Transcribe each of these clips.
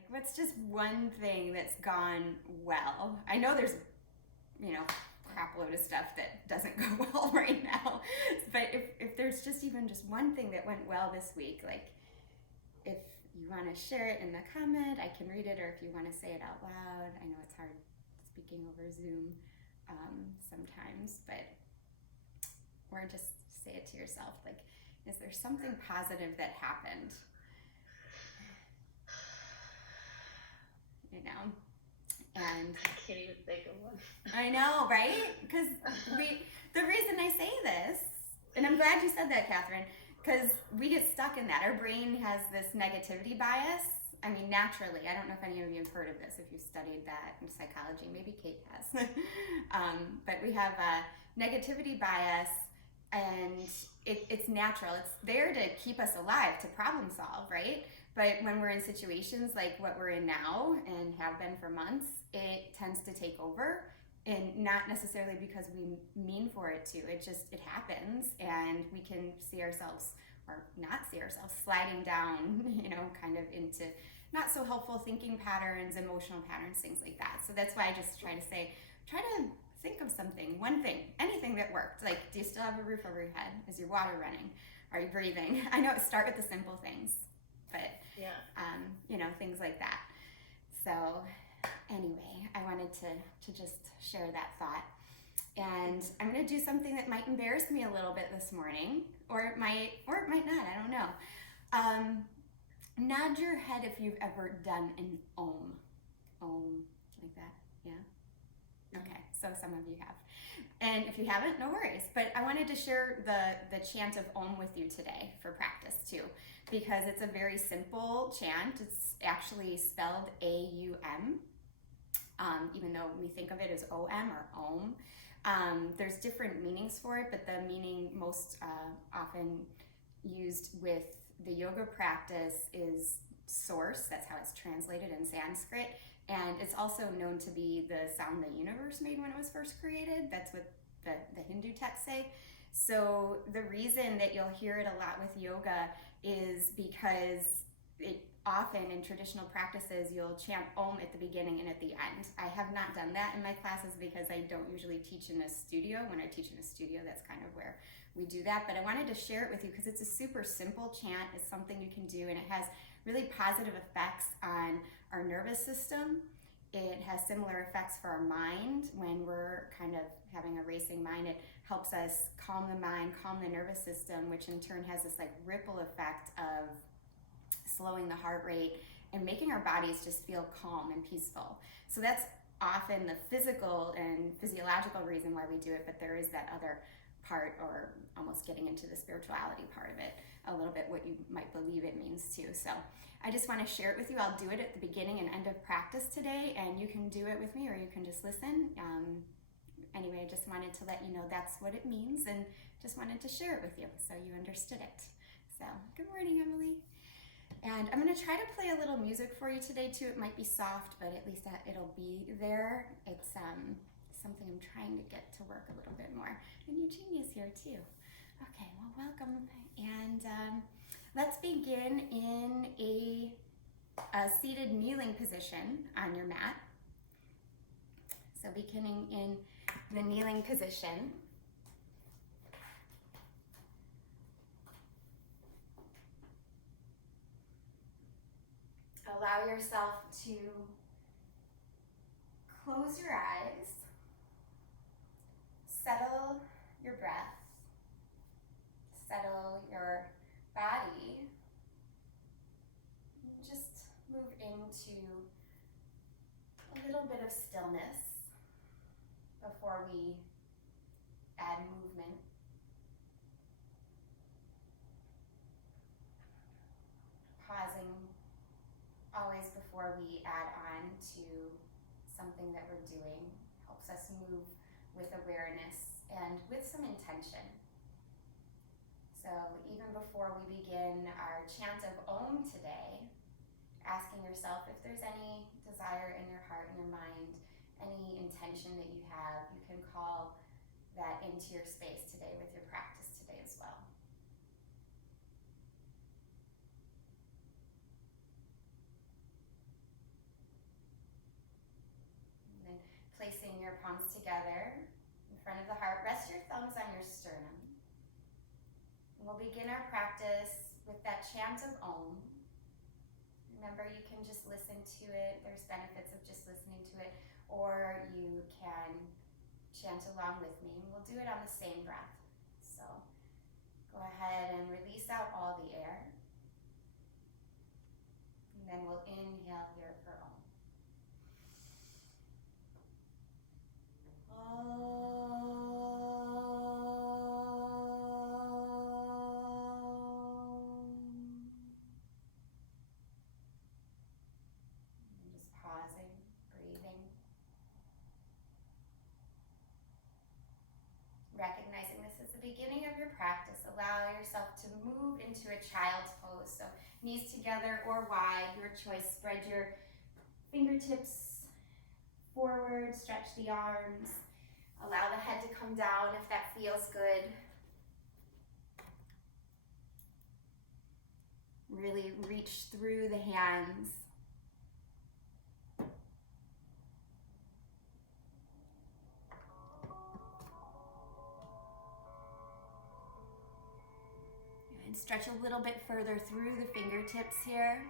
Like, what's just one thing that's gone well? I know there's, you know, crap load of stuff that doesn't go well right now. But if there's just even just one thing that went well this week, like if you want to share it in the comment, I can read it, or if you want to say it out loud. I know it's hard speaking over Zoom sometimes, but or just say it to yourself. Like, is there something positive that happened? You know? And I can't even think of one. I know, right? Because the reason I say this, and I'm glad you said that, Catherine, because we get stuck in that. Our brain has this negativity bias. I mean, naturally. I don't know if any of you have heard of this, if you've studied that in psychology. Maybe Kate has. But we have a negativity bias, and it's natural. It's there to keep us alive, to problem solve, right? But when we're in situations like what we're in now and have been for months, it tends to take over, and not necessarily because we mean for it to. It happens, and we can see ourselves or not see ourselves sliding down, kind of into not so helpful thinking patterns, emotional patterns, things like that. So that's why I just try to say, try to think of something, one thing, anything that worked. Like, do you still have a roof over your head? Is your water running? Are you breathing? I know, start with the simple things, but Yeah. things like that. So anyway, I wanted to just share that thought. And I'm going to do something that might embarrass me a little bit this morning, or it might not, I don't know. Nod your head if you've ever done an om. Om, like that, yeah? Okay, so some of you have. And if you haven't, no worries. But I wanted to share the chant of Om with you today for practice too, because it's a very simple chant. It's actually spelled A-U-M, even though we think of it as O-M or Om. There's different meanings for it, but the meaning most often used with the yoga practice is source. That's how it's translated in Sanskrit. And it's also known to be the sound the universe made when it was first created. That's what the Hindu texts say. So the reason that you'll hear it a lot with yoga is because it often in traditional practices you'll chant Om at the beginning and at the end. I have not done that in my classes because I don't usually teach in a studio. When I teach in a studio, that's kind of where we do that. But I wanted to share it with you because it's a super simple chant. It's something you can do, and it has really positive effects on our nervous system. It has similar effects for our mind when we're kind of having a racing mind. It helps us calm the mind, calm the nervous system, which in turn has this like ripple effect of slowing the heart rate and making our bodies just feel calm and peaceful. So that's often the physical and physiological reason why we do it, but there is that other part, or almost getting into the spirituality part of it a little bit, what you might believe it means too. So I just want to share it with you. I'll do it at the beginning and end of practice today, and you can do it with me or you can just listen. Anyway, I just wanted to let you know that's what it means, and just wanted to share it with you so you understood it. So good morning, Emily. And I'm going to try to play a little music for you today too. It might be soft, but at least it'll be there. It's something I'm trying to get to work a little bit more. And Eugenia's here too. Okay, well, welcome. And let's begin in a seated kneeling position on your mat. So beginning in the kneeling position. Allow yourself to close your eyes, settle your breath, settle your body, and just move into a little bit of stillness before we add movement. Pausing always before we add on to something that we're doing helps us move with awareness and with some intention. So even before we begin our chant of Om today, asking yourself if there's any desire in your heart and your mind, any intention that you have, you can call that into your space today with your practice today as well. palms on your sternum. And we'll begin our practice with that chant of Om. Remember, you can just listen to it. There's benefits of just listening to it, or you can chant along with me. We'll do it on the same breath. So go ahead and release out all the air. And then we'll inhale here for Om. Just pausing, breathing. Recognizing this is the beginning of your practice. Allow yourself to move into a child's pose. So knees together or wide, your choice. Spread your fingertips forward, stretch the arms. Allow the head to come down if that feels good. Really reach through the hands. And stretch a little bit further through the fingertips here.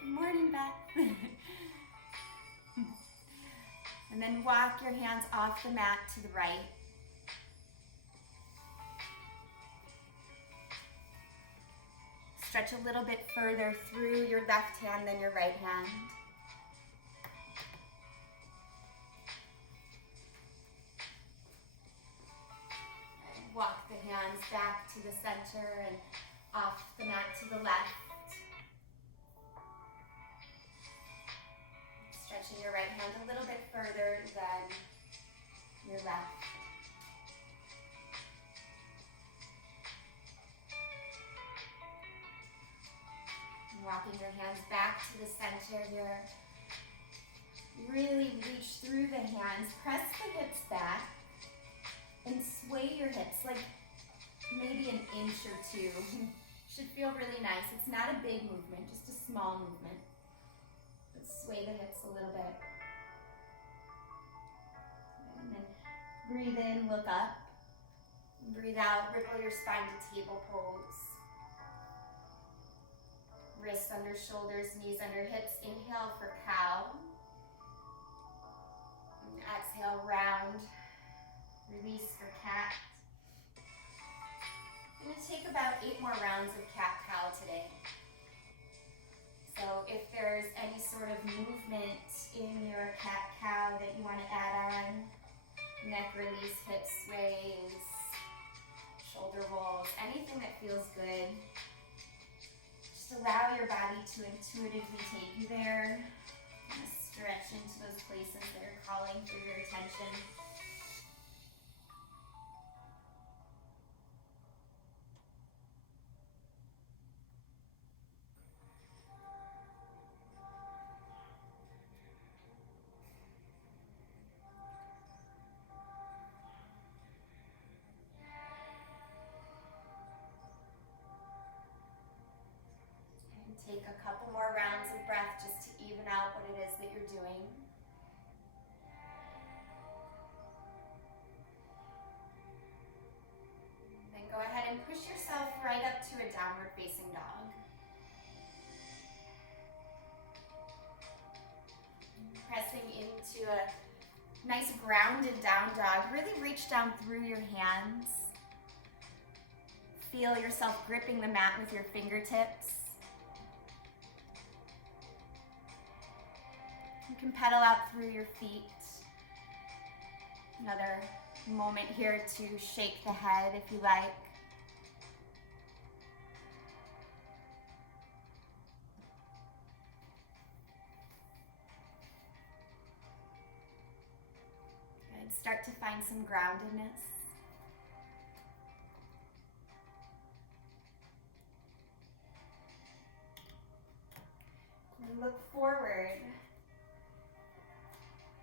Good morning, Beth. And then walk your hands off the mat to the right. Stretch a little bit further through your left hand than your right hand. And walk the hands back to the center and off the mat to the left. Stretching your right hand a little bit further than your left. And walking your hands back to the center here. Really reach through the hands. Press the hips back and sway your hips like maybe an inch or two. Should feel really nice. It's not a big movement, just a small movement. Sway the hips a little bit. And then breathe in, look up. And breathe out, ripple your spine to table pose. Wrists under shoulders, knees under hips. Inhale for cow. And exhale, round. Release for cat. I'm going to take about 8 more rounds of cat-cow today. So if there's any sort of movement in your cat-cow that you want to add on, neck release, hip sways, shoulder rolls, anything that feels good, just allow your body to intuitively take you there. Kind of stretch into those places that are calling for your attention. Take a couple more rounds of breath just to even out what it is that you're doing. Then go ahead and push yourself right up to a downward facing dog. Pressing into a nice grounded down dog. Really reach down through your hands. Feel yourself gripping the mat with your fingertips. You can pedal out through your feet. Another moment here to shake the head if you like. Good. Start to find some groundedness. And look forward.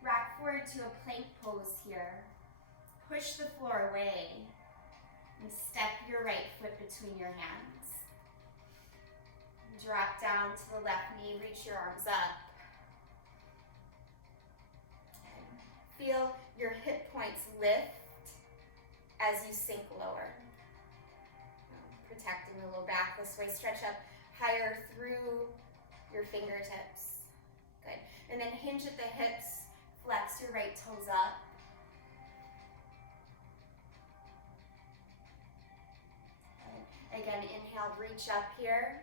Rock forward to a plank pose here. Push the floor away and step your right foot between your hands. Drop down to the left knee, reach your arms up. And feel your hip points lift as you sink lower. Protecting the low back this way. Stretch up higher through your fingertips. Good. And then hinge at the hips. Flex your right toes up. Good. Again, inhale, reach up here.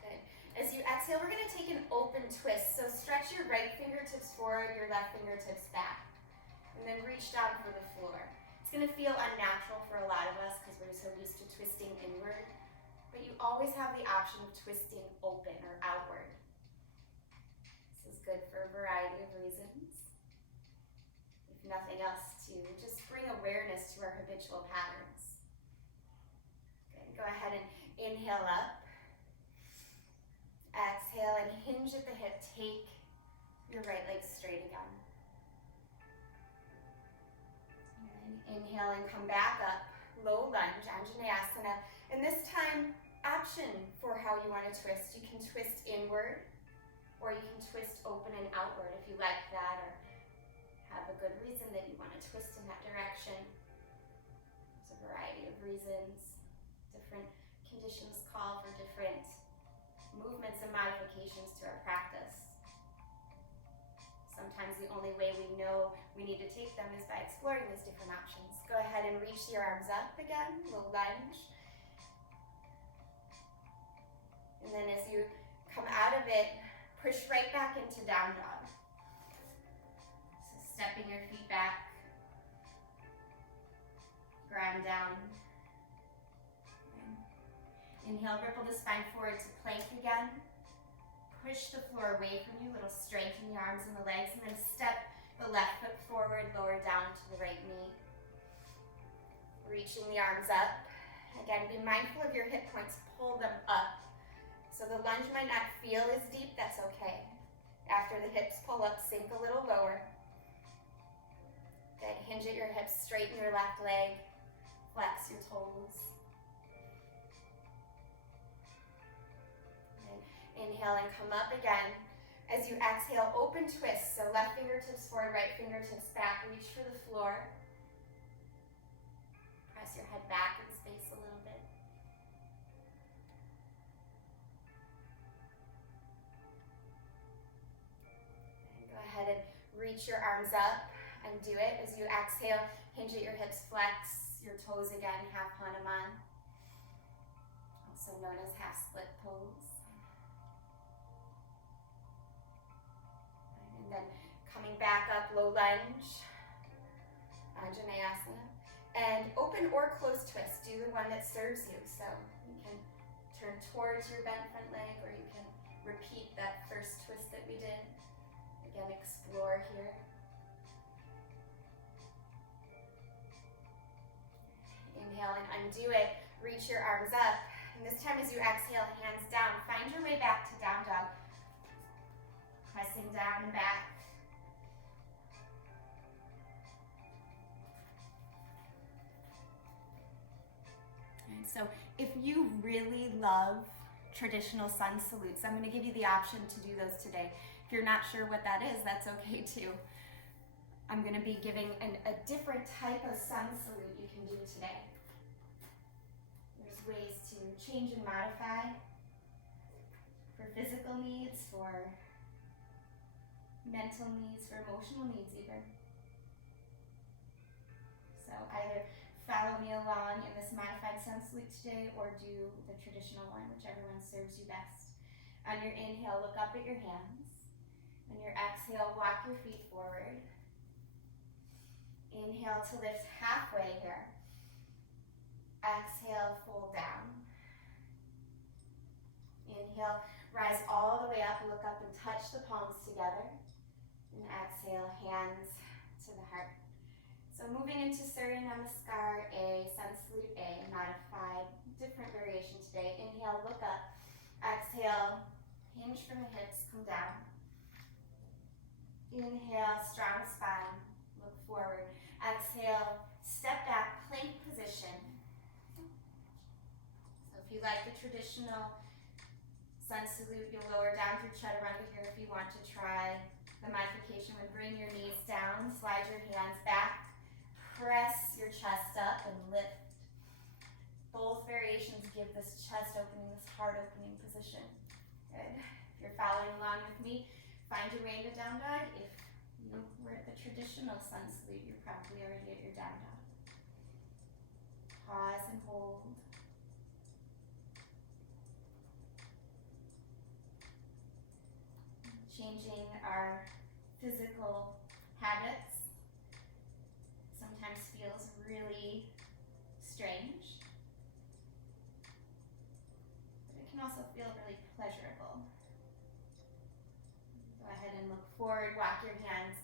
Good. As you exhale, we're going to take an open twist. So stretch your right fingertips forward, your left fingertips back. And then reach down for the floor. It's going to feel unnatural for a lot of us because we're so used to twisting inward, but you always have the option of twisting open or outward. This is good for a variety of reasons. If nothing else, to just bring awareness to our habitual patterns. Okay, go ahead and inhale up. Exhale and hinge at the hip. Take your right leg straight again. Inhale and come back up, low lunge, Anjaneyasana. And this time, option for how you want to twist. You can twist inward, or you can twist open and outward if you like that, or have a good reason that you want to twist in that direction. There's a variety of reasons. Different conditions call for different movements and modifications to our practice. Sometimes the only way we know we need to take them is by exploring these different options. Go ahead and reach your arms up again, low lunge. And then as you come out of it, push right back into down dog. So stepping your feet back, ground down. Inhale, ripple the spine forward to plank again. Push the floor away from you, little strength in the arms and the legs, and then step the left foot forward, lower down to the right knee. Reaching the arms up. Again, be mindful of your hip points, pull them up. So the lunge might not feel as deep, that's okay. After the hips pull up, sink a little lower. Good, hinge at your hips, straighten your left leg, flex your toes. Inhale and come up again. As you exhale, open twist. So left fingertips forward, right fingertips back. Reach for the floor. Press your head back in space a little bit. And go ahead and reach your arms up and do it. As you exhale, hinge at your hips, flex your toes again, half Hanuman. Also known as half split pose. Then coming back up, low lunge, Anjaneyasana, and open or closed twist. Do the one that serves you. So you can turn towards your bent front leg, or you can repeat that first twist that we did. Again, explore here. Inhale and undo it. Reach your arms up. And this time as you exhale, hands down. Find your way back to down dog. Pressing down and back. And so if you really love traditional sun salutes, I'm going to give you the option to do those today. If you're not sure what that is, that's okay too. I'm going to be giving a different type of sun salute you can do today. There's ways to change and modify for physical needs, for mental needs, for emotional needs even. So either follow me along in this modified sun salute today, or do the traditional one, whichever one serves you best. On your inhale, look up at your hands. On your exhale, walk your feet forward. Inhale to lift halfway here. Exhale, fold down. Inhale, rise all the way up, look up and touch the palms together. And exhale, hands to the heart. So moving into Surya Namaskar A, Sun Salute A, modified, different variation today. Inhale, look up. Exhale, hinge from the hips, come down. Inhale, strong spine, look forward. Exhale, step back, plank position. So if you like the traditional Sun Salute, you'll lower down through Chaturanga here if you want to try The modification would bring your knees down, slide your hands back, press your chest up and lift. Both variations give this chest opening, this heart opening position. Good. If you're following along with me, find your way into down dog. If you were at the traditional sun salute, you're probably already at your down dog. Pause and hold. Changing our physical habits sometimes feels really strange, but it can also feel really pleasurable. Go ahead and look forward, walk your hands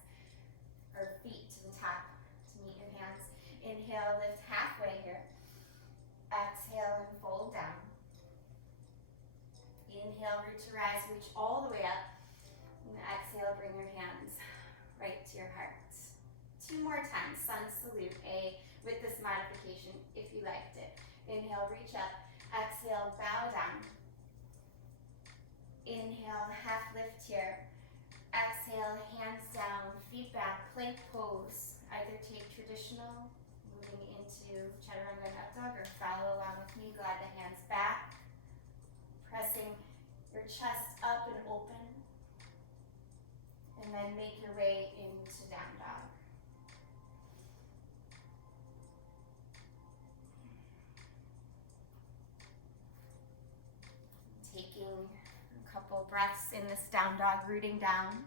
or feet to the top to meet your hands. Inhale, lift halfway here. Exhale and fold down. Inhale, root to rise, reach all the way up. And exhale, bring your hands right to your heart. 2 more times, sun salute A with this modification if you liked it. Inhale, reach up. Exhale, bow down. Inhale, half lift here. Exhale, hands down, feet back, plank pose. Either take traditional, moving into chaturanga and up dog, or follow along with me. Glide the hands back, pressing your chest up and open. And then make your way into down dog. Taking a couple breaths in this down dog, rooting down.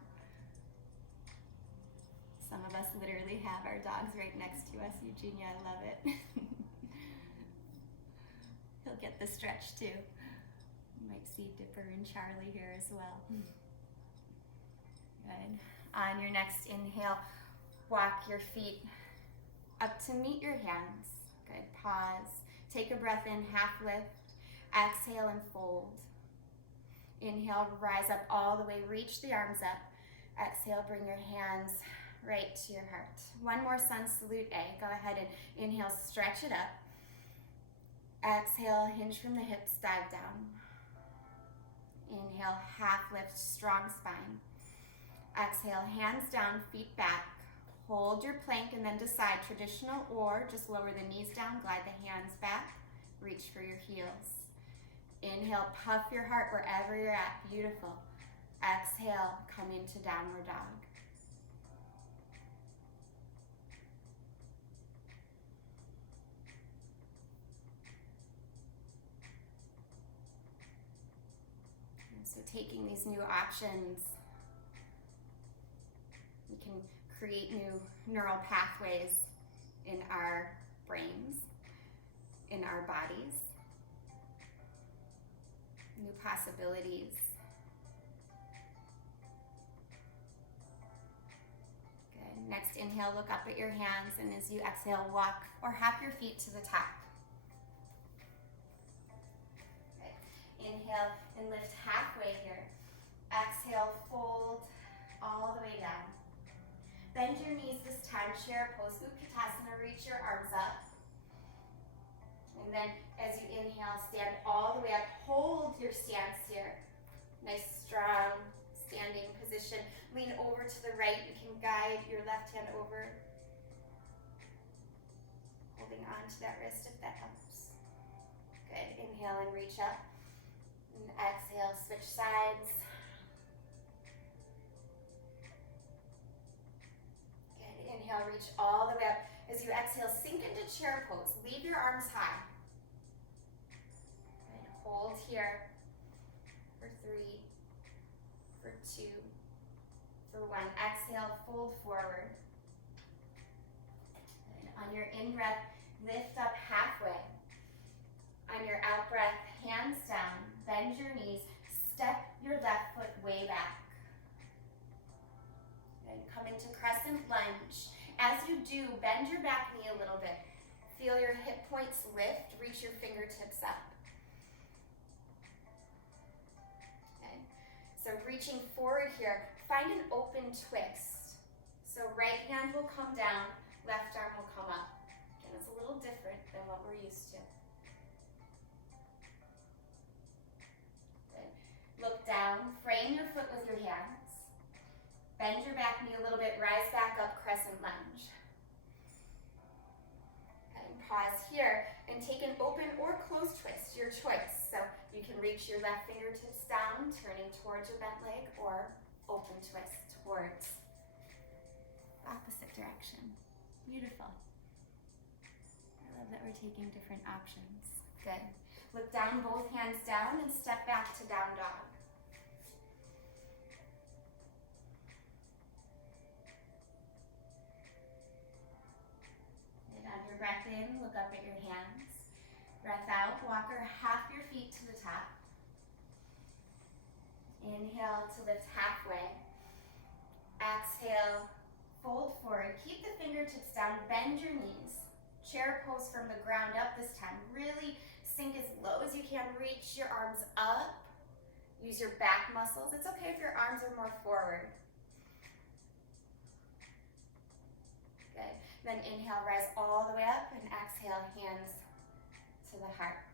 Some of us literally have our dogs right next to us. Eugenia, I love it. He'll get the stretch too. You might see Dipper and Charlie here as well. Good. On your next inhale, walk your feet up to meet your hands. Good. Pause. Take a breath in, half lift. Exhale and fold. Inhale, rise up all the way, reach the arms up. Exhale, bring your hands right to your heart. 1 more sun salute A. Go ahead and inhale, stretch it up. Exhale, hinge from the hips, dive down. Inhale, half lift, strong spine. Exhale, hands down, feet back. Hold your plank and then decide traditional or just lower the knees down, glide the hands back, reach for your heels. Inhale, puff your heart wherever you're at, beautiful. Exhale, come into downward dog. And so taking these new options, we can create new neural pathways in our brains, in our bodies, new possibilities. Good. Next inhale, look up at your hands, and as you exhale, walk or hop your feet to the top. Good. Inhale and lift halfway here. Exhale, fold all the way down. Bend your knees this time, chair pose, Utkatasana, reach your arms up. And then as you inhale, stand all the way up, hold your stance here. Nice, strong, standing position. Lean over to the right, you can guide your left hand over. Holding on to that wrist if that helps. Good, inhale and reach up. And exhale, switch sides. Inhale, reach all the way up. As you exhale, sink into chair pose. Leave your arms high. And hold here for 3, for 2, for 1. Exhale, fold forward. And on your in-breath, lift up halfway. On your out-breath, hands down, bend your knees, step your left foot way back. And come into crescent lunge. As you do, bend your back knee a little bit. Feel your hip points lift, reach your fingertips up. Okay. So reaching forward here, find an open twist. So right hand will come down, left arm will come up. Again, it's a little different than what we're used to. Good. Look down, frame your foot with your hands. Bend You can reach your left fingertips down, turning towards your bent leg, or open twist towards the opposite direction. Beautiful. I love that we're taking different options. Good. Look down, both hands down, and step back to down dog. And on your breath in, look up at your hands. Breath out, walk half your feet to the top. Inhale to lift halfway. Exhale, fold forward. Keep the fingertips down, bend your knees. Chair pose from the ground up this time. Really sink as low as you can. Reach your arms up. Use your back muscles. It's okay if your arms are more forward. Good. Then inhale, rise all the way up, and exhale, hands to the heart.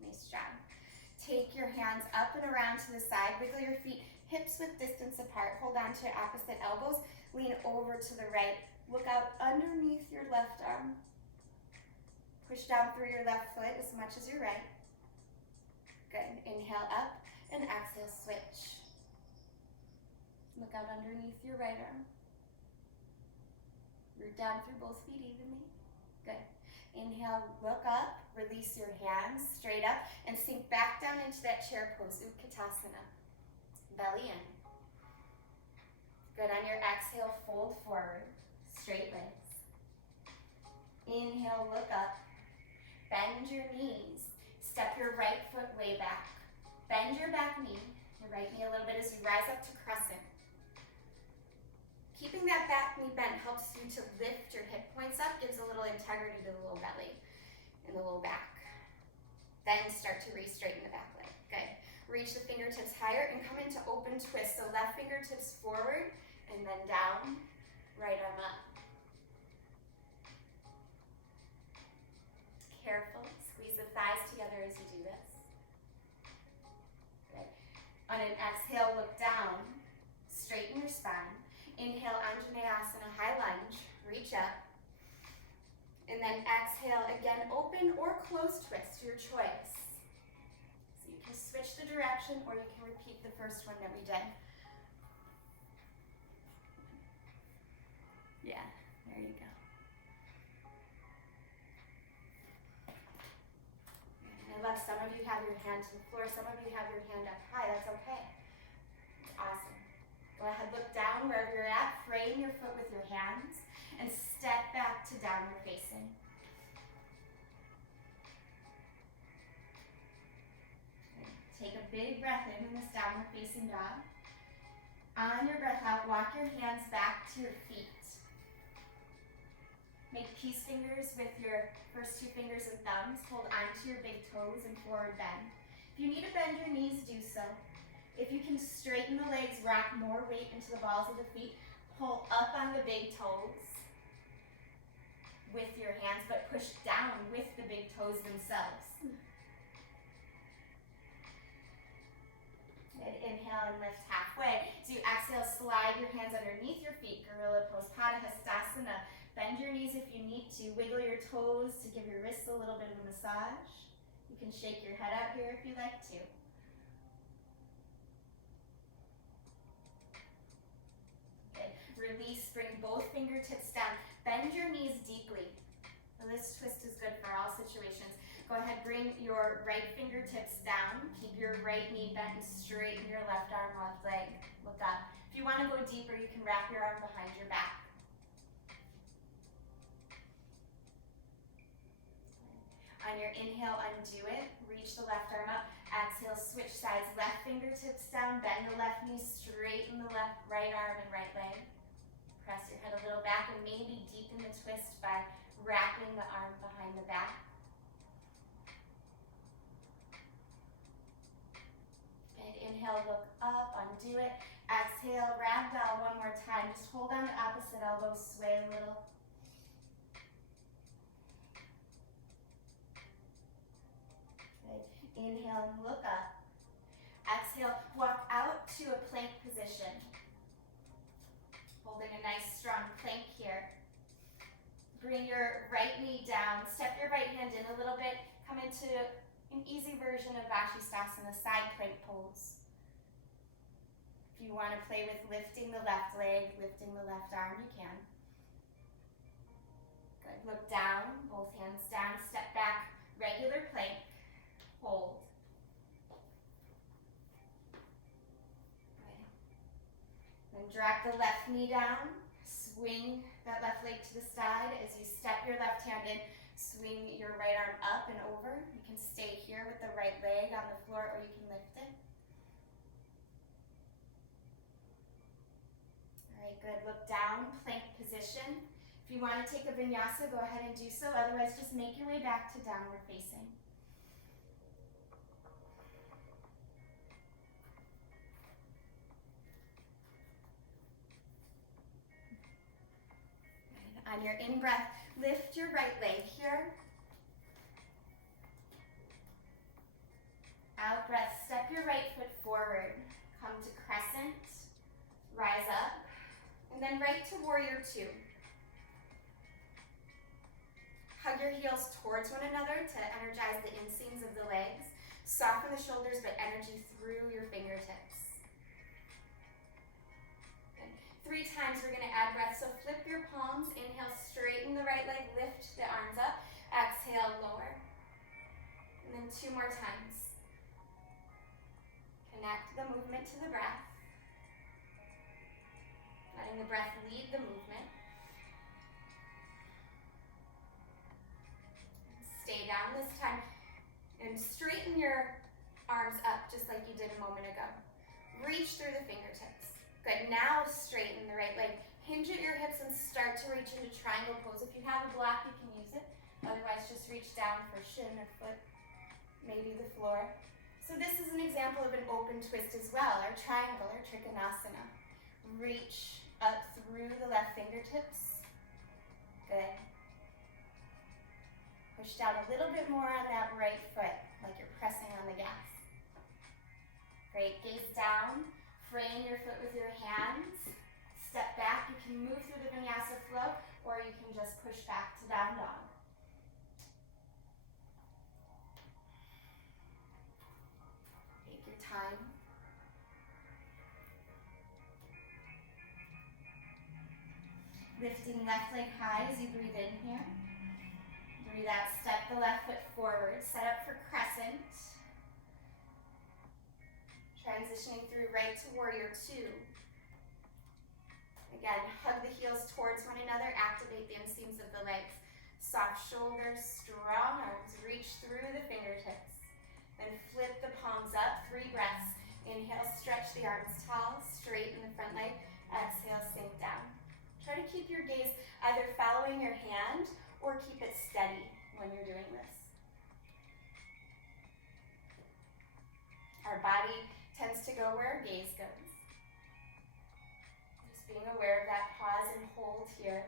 Nice job. Take your hands up and around to the side. Wiggle your feet hips width distance apart. Hold on to your opposite elbows. Lean over to the right. Look out underneath your left arm. Push down through your left foot as much as your right. Good. Inhale up and exhale, switch. Look out underneath your right arm. Root down through both feet evenly. Good. Inhale, look up, release your hands straight up, and sink back down into that chair pose, Utkatasana. Belly in. Good. On your exhale, fold forward, straight legs. Inhale, look up. Bend your knees. Step your right foot way back. Bend your back knee, your right knee a little bit as you rise up to crescent. Keeping that back knee bent helps you to lift your hip points up, gives a little integrity to the low belly and the low back. Then start to re-straighten the back leg. Good. Reach the fingertips higher and come into open twist. So left fingertips forward and then down, right arm up. Careful, squeeze the thighs together as you do this. Good. On an exhale, look down, straighten your spine. Inhale, Anjaneyasana, high lunge, reach up. And then exhale, again, open or close twist, your choice. So you can switch the direction or you can repeat the first one that we did. Yeah, there you go. And I love some of you have your hand to the floor, some of you have your hand up high, that's okay. It's awesome. Go ahead, look down wherever you're at, frame your foot with your hands, and step back to downward facing. Take a big breath in this downward facing dog. On your breath out, walk your hands back to your feet. Make peace fingers with your first two fingers and thumbs. Hold onto your big toes and forward bend. If you need to bend your knees, do so. If you can straighten the legs, rock more weight into the balls of the feet, pull up on the big toes with your hands, but push down with the big toes themselves. Good. Inhale and lift halfway. So you exhale, slide your hands underneath your feet, Gorilla Pose, Padahastasana. Bend your knees if you need to. Wiggle your toes to give your wrists a little bit of a massage. You can shake your head out here if you like to. Release, bring both fingertips down. Bend your knees deeply. So this twist is good for all situations. Go ahead, bring your right fingertips down. Keep your right knee bent and straighten your left arm, left leg. Look up. If you want to go deeper, you can wrap your arm behind your back. On your inhale, undo it. Reach the left arm up. Exhale, switch sides. Left fingertips down. Bend the left knee. Straighten the right arm and right leg. Press your head a little back and maybe deepen the twist by wrapping the arm behind the back. Good. Inhale, look up, undo it. Exhale, ragdoll one more time. Just hold on the opposite elbow, sway a little. Good. Inhale and look up. Exhale, walk out to a plank position. Holding a nice strong plank here. Bring your right knee down. Step your right hand in a little bit. Come into an easy version of Vashisthasana, side plank pose. If you want to play with lifting the left leg, lifting the left arm, you can. Good. Look down, both hands down, step back, regular plank, hold. Good. Then drop the left knee down, swing that left leg to the side as you step your left hand in, swing your right arm up and over. You can stay here with the right leg on the floor or you can lift it. All right, good. Look down, plank position. If you want to take a vinyasa, go ahead and do so. Otherwise, just make your way back to downward facing. Good. On your in-breath, lift your right leg here. Out breath, step your right foot forward. Come to crescent, rise up, and then right to warrior two. Hug your heels towards one another to energize the inseams of the legs. Soften the shoulders, but energy through your fingertips. Good. 3 times we're going to add breath. So flip your palms. Inhale, straighten the right leg, lift the arms up. Exhale, lower. And then 2 more times. Connect the movement to the breath. Letting the breath lead the movement. Stay down this time and straighten your arms up just like you did a moment ago. Reach through the fingertips. Good, now straighten the right leg. Hinge at your hips and start to reach into triangle pose. If you have a block, you can use it. Otherwise, just reach down for shin or foot, maybe the floor. So this is an example of an open twist as well, our triangle, or trikonasana. Reach up through the left fingertips. Good. Push down a little bit more on that right foot, like you're pressing on the gas. Great, gaze down, frame your foot with your hands. Step back, you can move through the vinyasa flow, or you can just push back to down dog. Take your time. Lifting left leg high as you breathe in here. Breathe out, step the left foot forward, set up for crescent. Transitioning through right to warrior two. Again, hug the heels towards one another, activate the inseams of the legs. Soft shoulders, strong arms, reach through the fingertips. Then flip the palms up, 3 breaths. Inhale, stretch the arms tall, straighten the front leg. Exhale, sink down. Try to keep your gaze either following your hand or keep it steady when you're doing this. Our body tends to go where our gaze goes. Just being aware of that pause and hold here.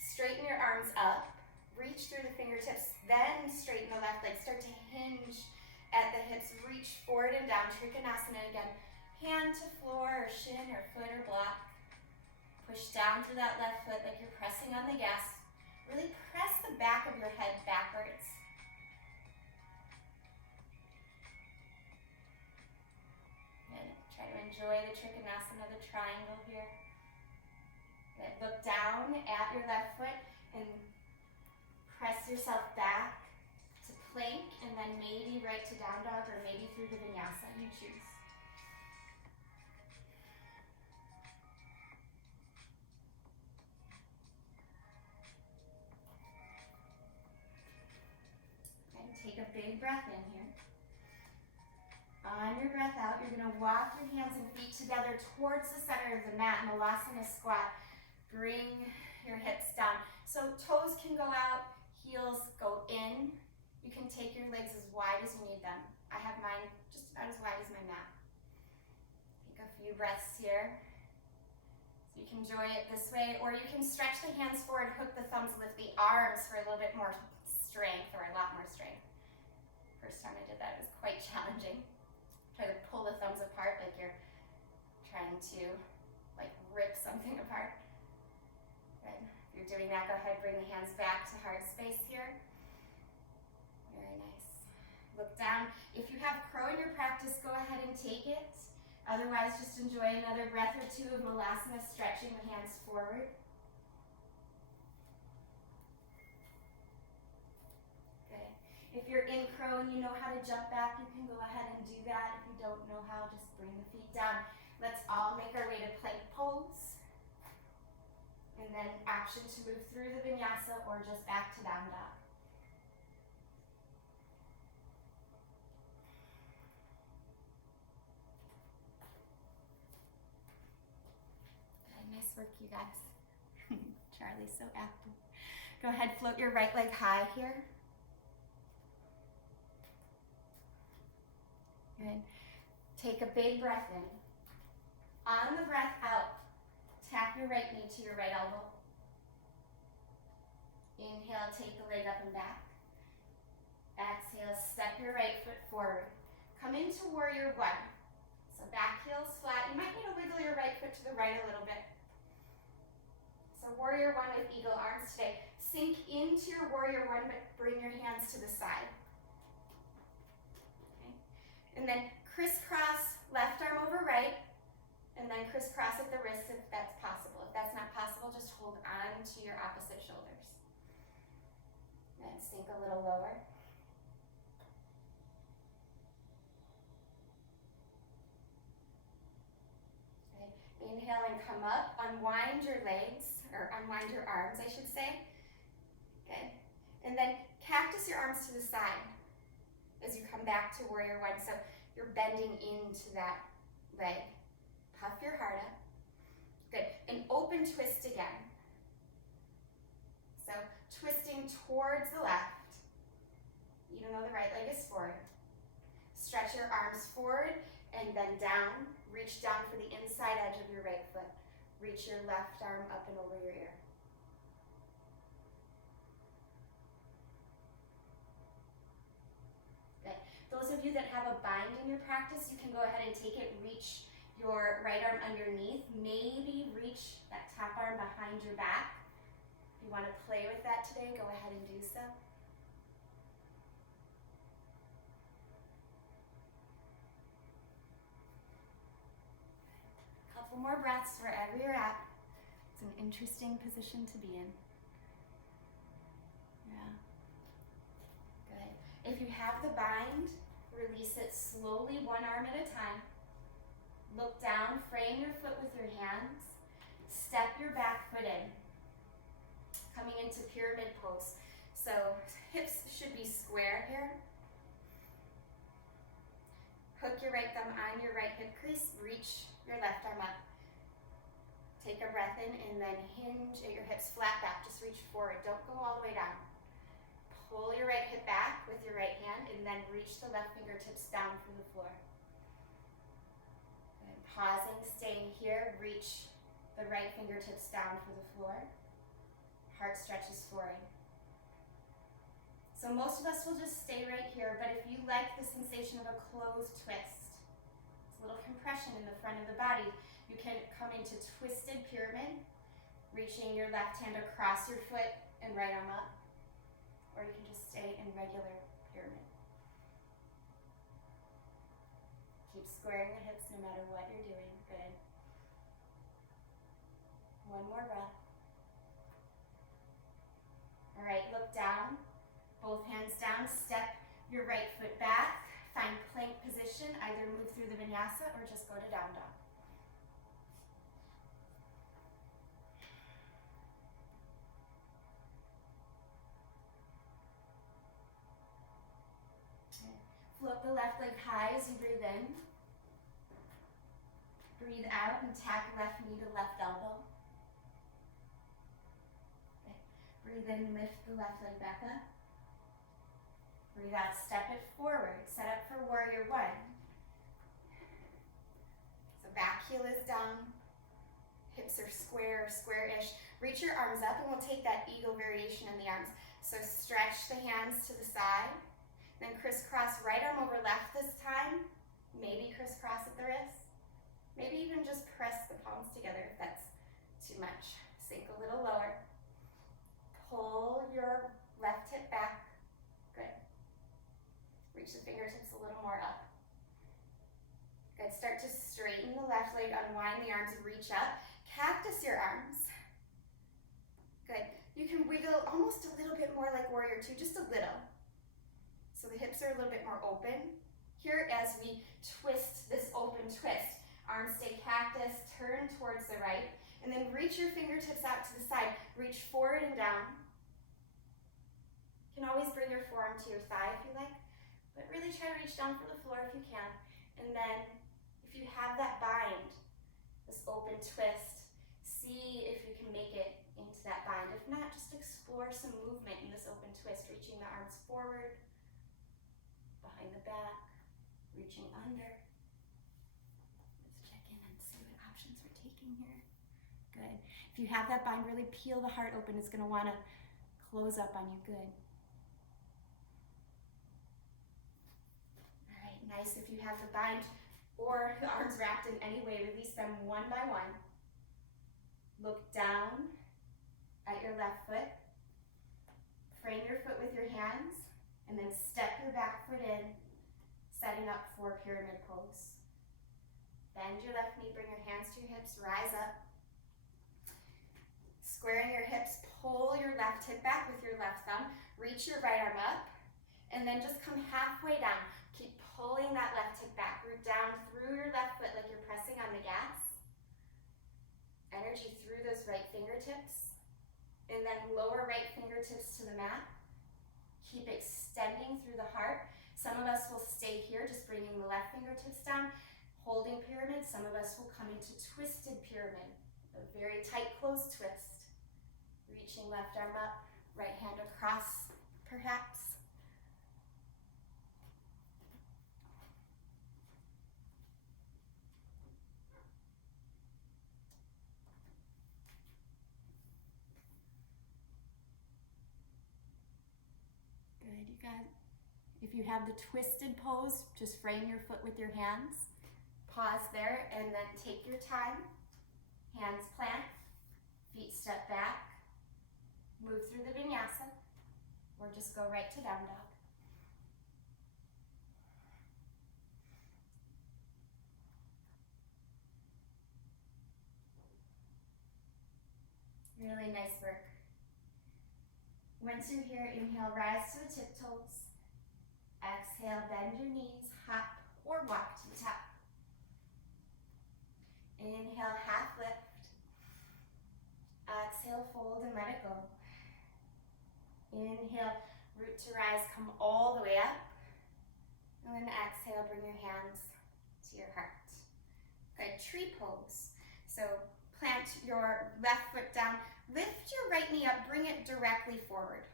Straighten your arms up, reach through the fingertips, then straighten the left leg. Start to hinge at the hips, reach forward and down, trikonasana again. Hand to floor or shin or foot or block. Push down through that left foot like you're pressing on the gas. Really press the back of your head backwards. And try to enjoy the trikonasana, the triangle here. Good. Look down at your left foot and press yourself back to plank and then maybe right to down dog or maybe through the vinyasa, you choose. Take a big breath in here. On your breath out, you're going to walk your hands and feet together towards the center of the mat, Malasana squat. Bring your hips down. So toes can go out, heels go in. You can take your legs as wide as you need them. I have mine just about as wide as my mat. Take a few breaths here. So you can enjoy it this way, or you can stretch the hands forward, hook the thumbs, lift the arms for a little bit more strength, or a lot more strength. First time I did that, it was quite challenging. Try to pull the thumbs apart like you're trying to rip something apart. Good. If you're doing that, go ahead, bring the hands back to heart space here. Very nice. Look down. If you have crow in your practice, go ahead and take it. Otherwise, just enjoy another breath or two of malasana, stretching the hands forward. Good. If you're in crow and you know how to jump back, you can go ahead and do that. If you don't know how, just bring the feet down. Let's all make our way to plank pose. And then option to move through the vinyasa or just back to down dog. Good, nice work, you guys. Charlie's so active. Go ahead, float your right leg high here. Good. Take a big breath in. On the breath out, tap your right knee to your right elbow. Inhale, take the leg up and back. Exhale, step your right foot forward. Come into warrior one. So back heel's flat. You might need to wiggle your right foot to the right a little bit. So warrior one with eagle arms today. Sink into your warrior one, but bring your hands to the side. Okay. And then crisscross left arm over right, and then crisscross at the wrist if that's possible. If that's not possible, just hold on to your opposite shoulders. And sink a little lower. Okay. Inhale and come up. Unwind your legs, or unwind your arms, I should say. Good. And then cactus your arms to the side as you come back to warrior one. So you're bending into that leg. Puff your heart up. Good. And open twist again. So twisting towards the left, even though the right leg is forward. Stretch your arms forward and then down. Reach down for the inside edge of your right foot. Reach your left arm up and over your ear. Good. Those of you that have a bind in your practice, you can go ahead and take it, reach your right arm underneath, maybe reach that top arm behind your back. If you want to play with that today, go ahead and do so. A couple more breaths wherever you're at. It's an interesting position to be in. Yeah. Good. If you have the bind, release it slowly, one arm at a time. Look down, frame your foot with your hands. Step your back foot in. Coming into pyramid pose. So hips should be square here. Hook your right thumb on your right hip crease. Reach your left arm up. Take a breath in and then hinge at your hips flat back. Just reach forward. Don't go all the way down. Pull your right hip back with your right hand and then reach the left fingertips down from the floor. And pausing, staying here, reach the right fingertips down for the floor. Heart stretches forward. So most of us will just stay right here, but if you like the sensation of a closed twist, it's a little compression in the front of the body, you can come into twisted pyramid, reaching your left hand across your foot and right arm up, or you can just stay in regular pyramid. Keep squaring the hips no matter what you're doing. Good. One more breath. All right, look down. Both hands down. Step your right foot back. Find plank position. Either move through the vinyasa or just go to down dog. Float the left leg high as you breathe in. Breathe out and tap left knee to left elbow. Okay. Breathe in, lift the left leg back up. Breathe out, step it forward. Set up for warrior one. So back heel is down. Hips are square, square-ish. Reach your arms up and we'll take that eagle variation in the arms. So stretch the hands to the side. Then crisscross right arm over left this time. Maybe crisscross at the wrist. Maybe even just press the palms together if that's too much. Sink a little lower. Pull your left hip back. Good. Reach Reach the fingertips a little more up. Good, start to straighten the left leg, unwind the arms, reach up. Cactus your arms. Good, you can wiggle almost a little bit more like warrior two, just a little. So the hips are a little bit more open. Here as we twist this open twist, arms stay cactus, turn towards the right, and then reach your fingertips out to the side. Reach forward and down. You can always bring your forearm to your thigh if you like, but really try to reach down for the floor if you can. And then if you have that bind, this open twist, see if you can make it into that bind. If not, just explore some movement in this open twist, reaching the arms forward, behind the back, reaching under. Let's check in and see what options we're taking here. Good. If you have that bind, really peel the heart open. It's going to want to close up on you. Good. All right, nice. If you have the bind or the arms wrapped in any way, release them one by one. Look down at your left foot. Frame your foot with your hands, and then step your back foot in, setting up for pyramid pose. Bend your left knee, bring your hands to your hips, rise up. Squaring your hips, pull your left hip back with your left thumb, reach your right arm up, and then just come halfway down. Keep pulling that left hip back, root down through your left foot like you're pressing on the gas. Energy through those right fingertips, and then lower right fingertips to the mat. Keep extending through the heart. Some of us will stay here, just bringing the left fingertips down, holding pyramid. Some of us will come into twisted pyramid, a very tight closed twist. Reaching left arm up, right hand across, perhaps. Good, you got it. If you have the twisted pose, just frame your foot with your hands. Pause there and then take your time. Hands plant, feet step back. Move through the vinyasa, or just go right to down dog. Really nice work. Once you're here, inhale, rise to the tiptoes. Exhale, bend your knees, hop or walk to the top. Inhale, half lift. Exhale, fold and let it go. Inhale, root to rise, come all the way up. And then exhale, bring your hands to your heart. Good, tree pose. So plant your left foot down, lift your right knee up, bring it directly forward.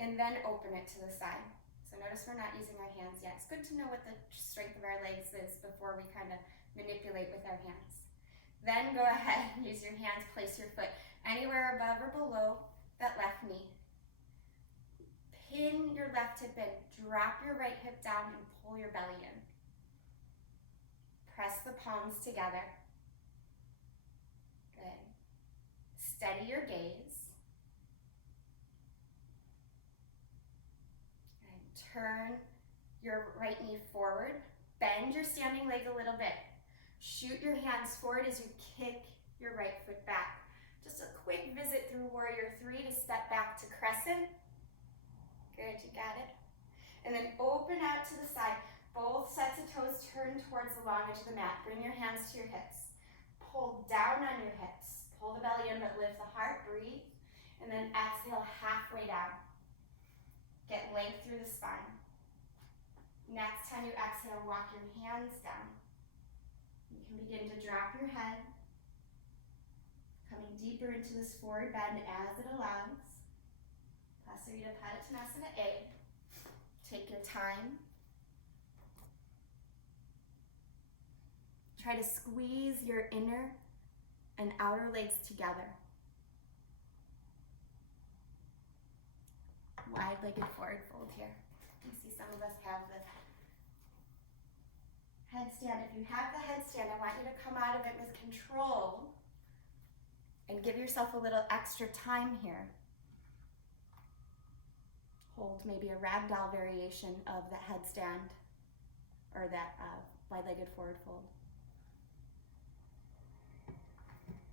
And then open it to the side. So notice we're not using our hands yet. It's good to know what the strength of our legs is before we kind of manipulate with our hands. Then go ahead and use your hands, place your foot anywhere above or below that left knee. Pin your left hip in, drop your right hip down and pull your belly in. Press the palms together. Good. Steady your gaze. And turn your right knee forward. Bend your standing leg a little bit. Shoot your hands forward as you kick your right foot back. Just a quick visit through warrior three to step back to crescent. Good, you got it. And then open out to the side. Both sets of toes turn towards the long edge of the mat. Bring your hands to your hips. Pull down on your hips. Pull the belly in, but lift the heart, breathe. And then exhale halfway down. Get length through the spine. Next time you exhale, walk your hands down. You can begin to drop your head. Coming deeper into this forward bend as it allows. Pasarita Padottanasana A. Take your time. Try to squeeze your inner and outer legs together. Wide-legged forward fold here. You see some of us have the headstand. If you have the headstand, I want you to come out of it with control and give yourself a little extra time here. Hold maybe a ragdoll variation of the headstand or that wide-legged forward fold.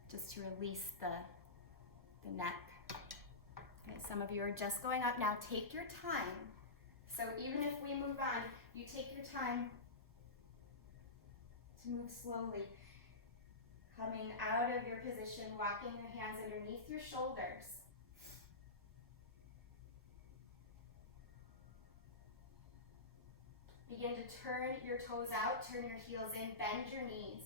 Just to release the neck. Okay, some of you are just going up now. Take your time. So even if we move on, you take your time to move slowly. Coming out of your position, walking your hands underneath your shoulders. Begin to turn your toes out, turn your heels in, bend your knees.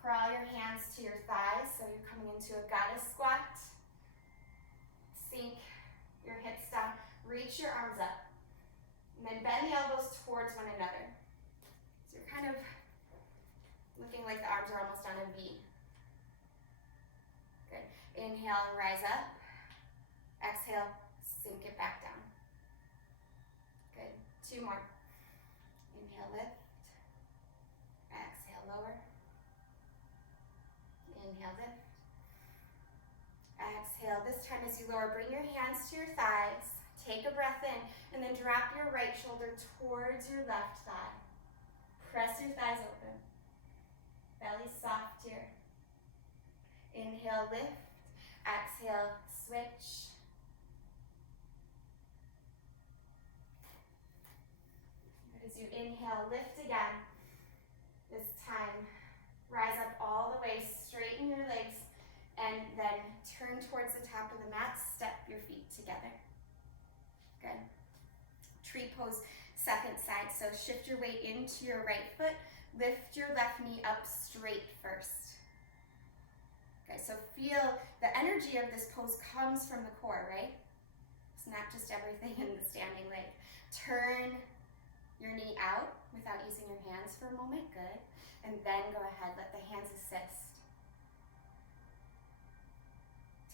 Crawl your hands to your thighs, so you're coming into a goddess squat. Sink your hips down, reach your arms up, and then bend the elbows towards one another. So you're kind of looking like the arms are almost on a V. Good. Inhale and rise up. Exhale, sink it back down. Good. 2 more. Inhale, lift. Exhale, lower. Inhale, lift. Exhale. This time as you lower, bring your hands to your thighs. Take a breath in, and then drop your right shoulder towards your left thigh. Press your thighs open. Belly soft here. Inhale, lift. Exhale, switch. As you inhale, lift again. This time, rise up all the way, straighten your legs, and then turn towards the top of the mat, step your feet together. Good. Tree pose, second side. So shift your weight into your right foot, lift your left knee up straight first. Okay, so feel the energy of this pose comes from the core, right? It's not just everything in the standing leg. Turn your knee out without using your hands for a moment, good. And then go ahead, let the hands assist.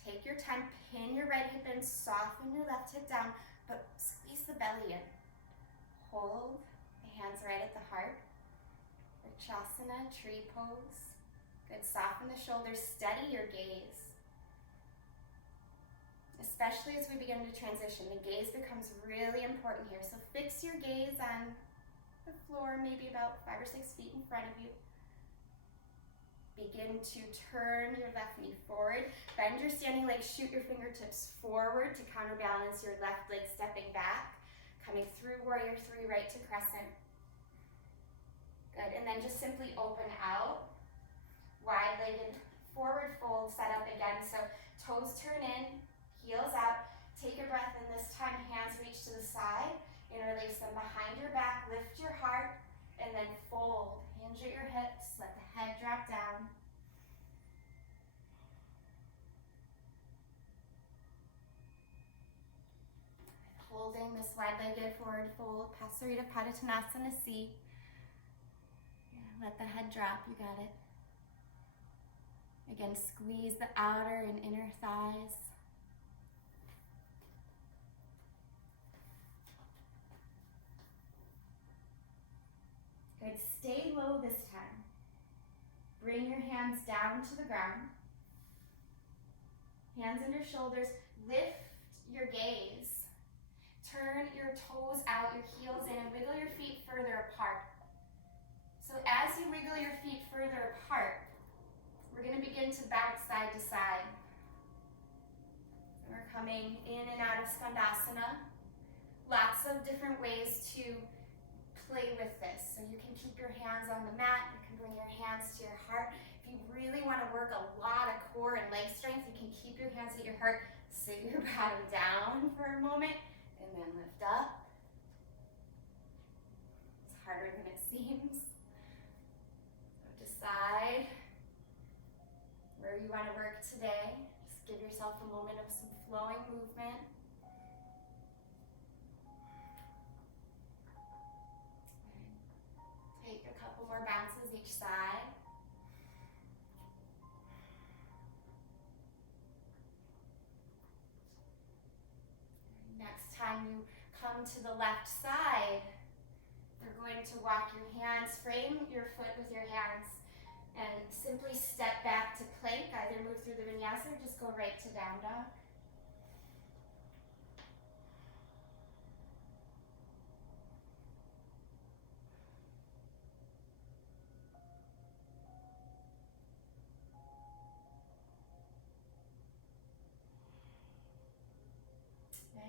Take your time, pin your right hip in, soften your left hip down, but squeeze the belly in. Hold the hands right at the heart. Vrikshasana, tree pose. Good, soften the shoulders, steady your gaze. Especially as we begin to transition, the gaze becomes really important here. So fix your gaze on the floor, maybe about 5 or 6 feet in front of you. Begin to turn your left knee forward. Bend your standing leg, shoot your fingertips forward to counterbalance your left leg stepping back. Coming through warrior 3, right to crescent. Good, and then just simply open out. Wide-legged forward fold set up again. So toes turn in, heels out. Take a breath, and this time hands reach to the side. Interlace them behind your back, lift your heart, and then fold. Hinge at your hips, let the head drop down. Holding this wide-legged forward fold, Pasarita Padottanasana C. Let the head drop, you got it. Again, squeeze the outer and inner thighs. Good, stay low this time. Bring your hands down to the ground. Hands under shoulders, lift your gaze. Turn your toes out, your heels in, and wiggle your feet further apart. So as you wiggle your feet further apart, we're going to begin to bounce side to side. And we're coming in and out of Skandasana. Lots of different ways to play with this. So you can keep your hands on the mat, you can bring your hands to your heart. If you really want to work a lot of core and leg strength, you can keep your hands at your heart, sit your bottom down for a moment, and then lift up. It's harder than it seems. So decide where you want to work today. Just give yourself a moment of some flowing movement. Take a couple more bounces each side. Next time you come to the left side, you're going to walk your hands, frame your foot with your hands, and simply step back to plank. Either move through the vinyasa or just go right to down dog.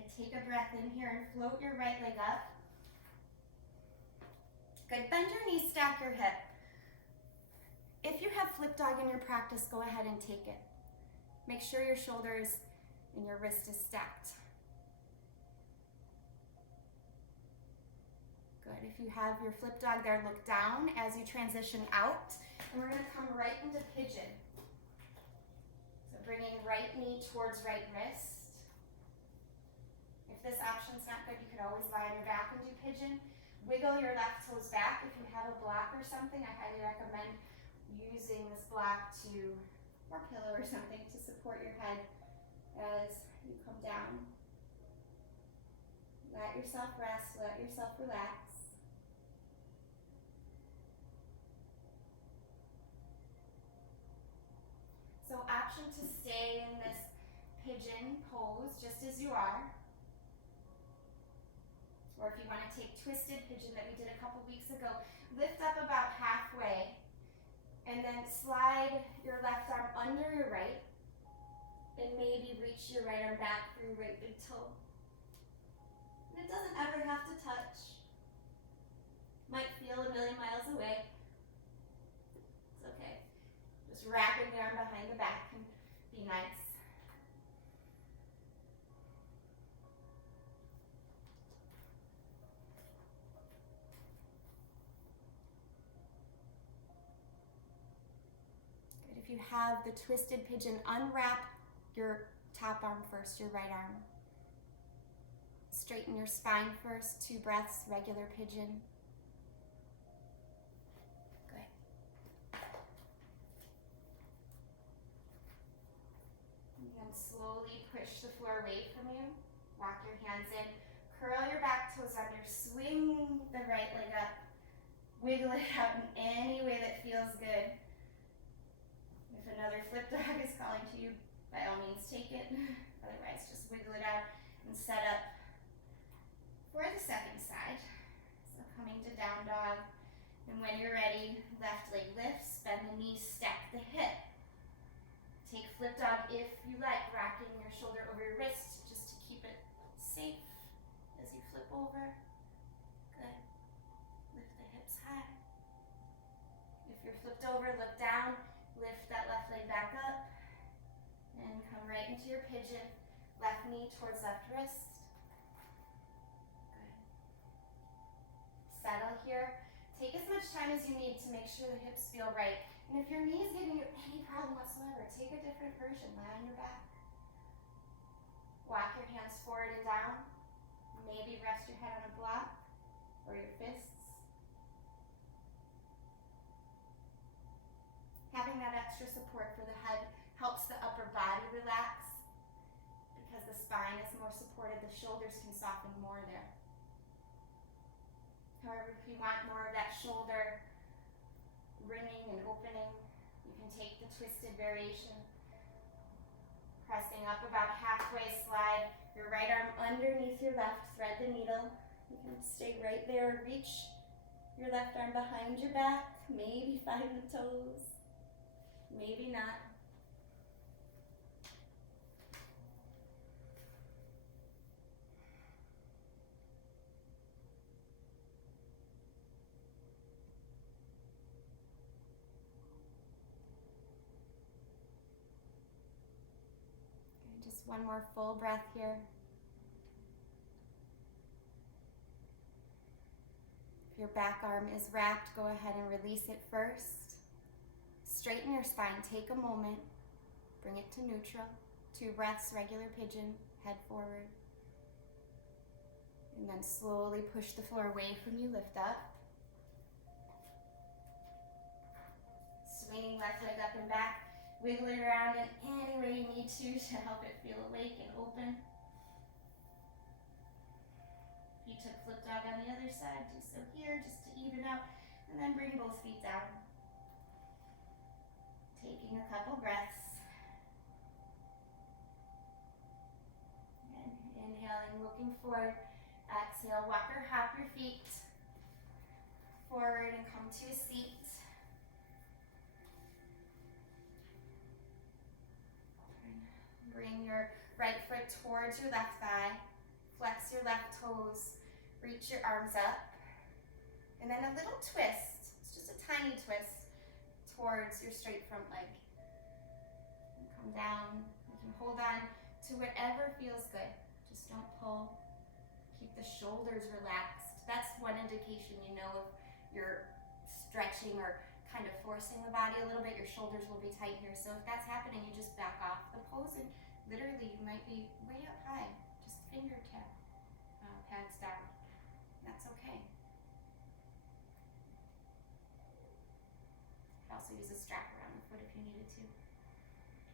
Good, take a breath in here and float your right leg up. Good, bend your knees, stack your hip. If you have flip dog in your practice, go ahead and take it. Make sure your shoulders and your wrist is stacked. Good, if you have your flip dog there, look down as you transition out. And we're gonna come right into pigeon. So bringing right knee towards right wrist. If this option's not good, you could always lie on your back and do pigeon. Wiggle your left toes back. If you have a block or something, I highly recommend using this block to, or pillow or something, to support your head as you come down. Let yourself rest, let yourself relax. So option to stay in this pigeon pose just as you are. Or if you want to take twisted pigeon that we did a couple weeks ago, lift up about halfway and then slide your left arm under your right and maybe reach your right arm back for your right big toe. And it doesn't ever have to touch. Might feel a million miles away. It's okay. Just wrapping the arm behind the back can be nice. Good. If you have the twisted pigeon, unwrap your top arm first, your right arm. Straighten your spine first, 2 breaths, regular pigeon. Slowly push the floor away from you. Walk your hands in. Curl your back toes under. Swing the right leg up. Wiggle it out in any way that feels good. If another flip dog is calling to you, by all means take it. Otherwise, just wiggle it out and set up for the second side. So coming to down dog. And when you're ready, left leg lifts, bend the knees, stack the hip. Take flip dog if you like, rocking your shoulder over your wrist just to keep it safe as you flip over. Good. Lift the hips high. If you're flipped over, look down, lift that left leg back up, and come right into your pigeon. Left knee towards left wrist. Good. Settle here. Take as much time as you need to make sure the hips feel right. And if your knee is giving you any problem whatsoever, take a different version. Lie on your back. Walk your hands forward and down. Maybe rest your head on a block or your fists. Having that extra support for the head helps the upper body relax because the spine is more supported. The shoulders can soften more there. However, if you want more of that shoulder ringing and opening, you can take the twisted variation. Pressing up about halfway, slide your right arm underneath your left, thread the needle. You can stay right there, reach your left arm behind your back, maybe find the toes, maybe not. Just one more full breath here. If your back arm is wrapped, go ahead and release it first. Straighten your spine, take a moment, bring it to neutral. 2 breaths, regular pigeon, head forward. And then slowly push the floor away from you, lift up. Swinging left leg up and back. Wiggle it around in any way you need to help it feel awake and open. If you took flip dog on the other side, do so here just to even out, and then bring both feet down. Taking a couple breaths. And inhaling, looking forward. Exhale, walk or hop your feet forward and come to a seat. Bring your right foot towards your left thigh. Flex your left toes, reach your arms up, and then a little twist. It's just a tiny twist towards your straight front leg. And come down. You can hold on to whatever feels good. Just don't pull. Keep the shoulders relaxed. That's one indication you know if you're stretching or kind of forcing the body a little bit. Your shoulders will be tight here. So if that's happening, you just back off the pose, and literally you might be way up high. Just fingertip pads down. That's okay. You could also use a strap around the foot if you needed to.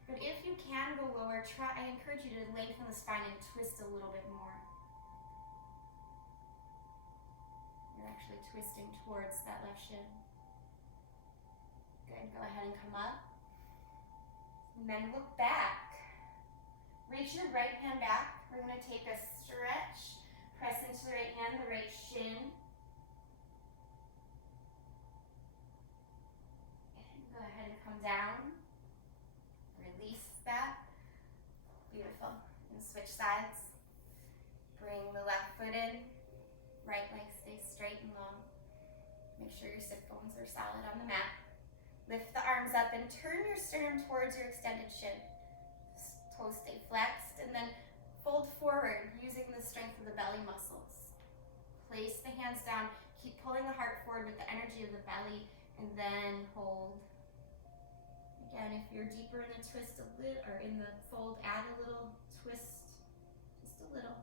But if you can go lower, I encourage you to lengthen the spine and twist a little bit more. You're actually twisting towards that left shin. Good, go ahead and come up. And then look back. Reach your right hand back. We're gonna take a stretch. Press into the right hand, the right shin. And go ahead and come down. Release that. Beautiful. And switch sides. Bring the left foot in. Right leg stays straight and long. Make sure your sit bones are solid on the mat. Lift the arms up and turn your sternum towards your extended shin. Toes stay flexed, and then fold forward using the strength of the belly muscles. Place the hands down. Keep pulling the heart forward with the energy of the belly, and then hold. Again, if you're deeper in the twist a little, or in the fold, add a little twist, just a little.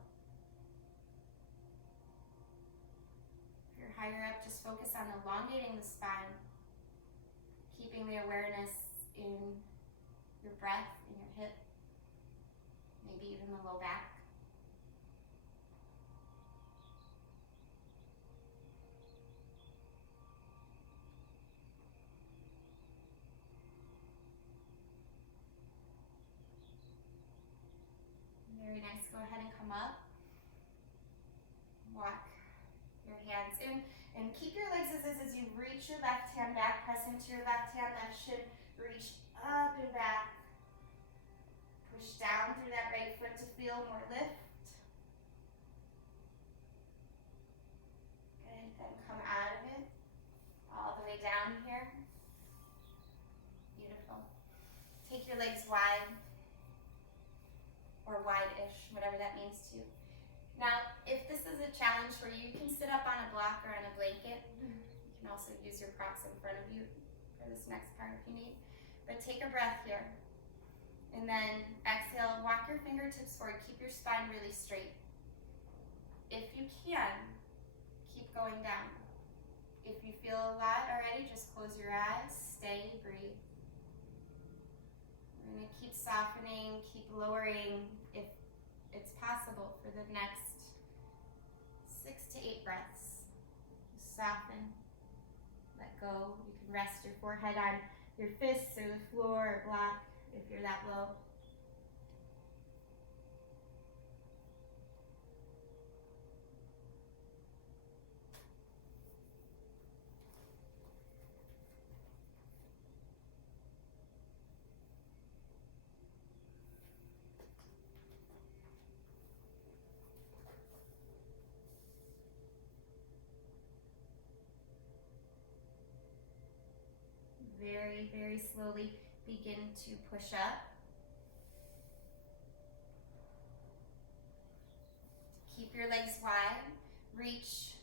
If you're higher up, just focus on elongating the spine, keeping the awareness in your breath, in your hip, maybe even the low back. Very nice. Go ahead and come up. Walk your hands in and keep your legs as you reach your left hand back. Press into your left hand, left shin. Reach up and back. Push down through that right foot to feel more lift. Good. Then come out of it. All the way down here. Beautiful. Take your legs wide. Or wide-ish, whatever that means to you. Now, if this is a challenge for you, you can sit up on a block or on a blanket. You can also use your props in front of you for this next part if you need. But take a breath here. And then exhale, walk your fingertips forward. Keep your spine really straight. If you can, keep going down. If you feel a lot already, just close your eyes, stay, breathe. We're gonna keep softening, keep lowering if it's possible for the next 6 to 8 breaths. Just soften, let go. You can rest your forehead on your fists or the floor or block if you're that low. Very, very slowly begin to push up. Keep your legs wide. Reach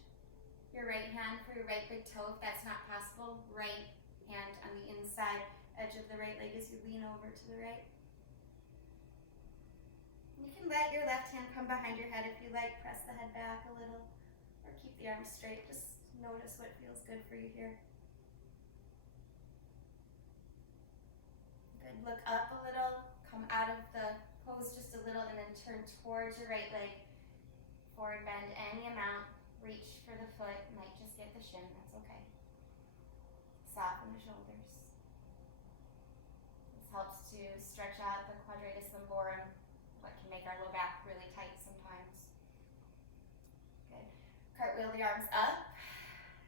your right hand for your right big toe if that's not possible. Right hand on the inside edge of the right leg as you lean over to the right. You can let your left hand come behind your head if you like. Press the head back a little or keep the arms straight. Just notice what feels good for you here. Good. Look up a little, come out of the pose just a little, and then turn towards your right leg. Forward bend any amount. Reach for the foot. Might just get the shin. That's okay. Soften the shoulders. This helps to stretch out the quadratus lumborum, what can make our low back really tight sometimes. Good. Cartwheel the arms up,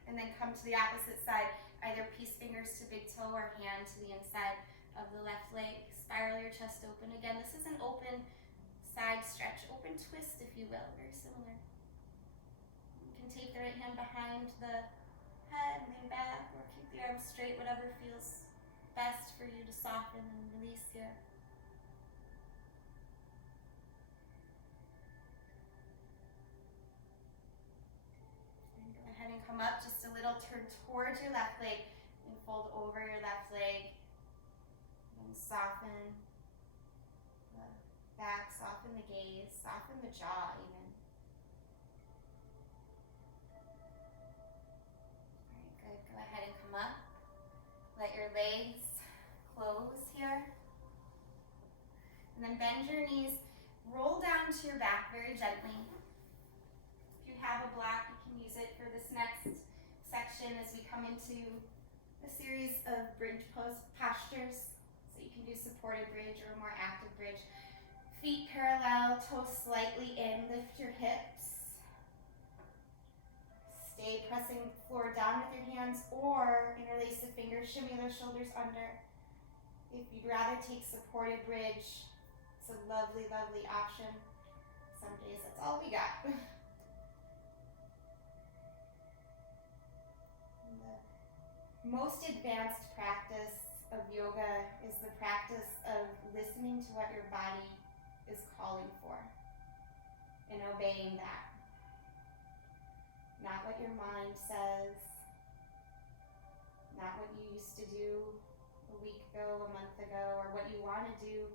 and then come to the opposite side. Either peace fingers to big toe or hand to the inside of the left leg. Spiral your chest open. Again, this is an open Side stretch, open twist, if you will, very similar. You can take the right hand behind the head, lean back, or keep the arms straight, whatever feels best for you to soften and release here. And go ahead and come up just a little, turn towards your left leg, and fold over your left leg. And soften the back, soften the gaze, soften the jaw even. Very good. Go ahead and come up. Let your legs close here. And then bend your knees, roll down to your back very gently. If you have a block, you can use it for this next section as we come into a series of bridge pose postures. So you can do supported bridge or a more active bridge. Feet parallel, toes slightly in, lift your hips. Stay pressing the floor down with your hands or interlace the fingers, shimmy those shoulders under. If you'd rather take supported bridge, it's a lovely, lovely option. Some days that's all we got. The most advanced practice of yoga is the practice of listening to what your body is calling for and obeying that. Not what your mind says, not what you used to do a week ago, a month ago, or what you want to do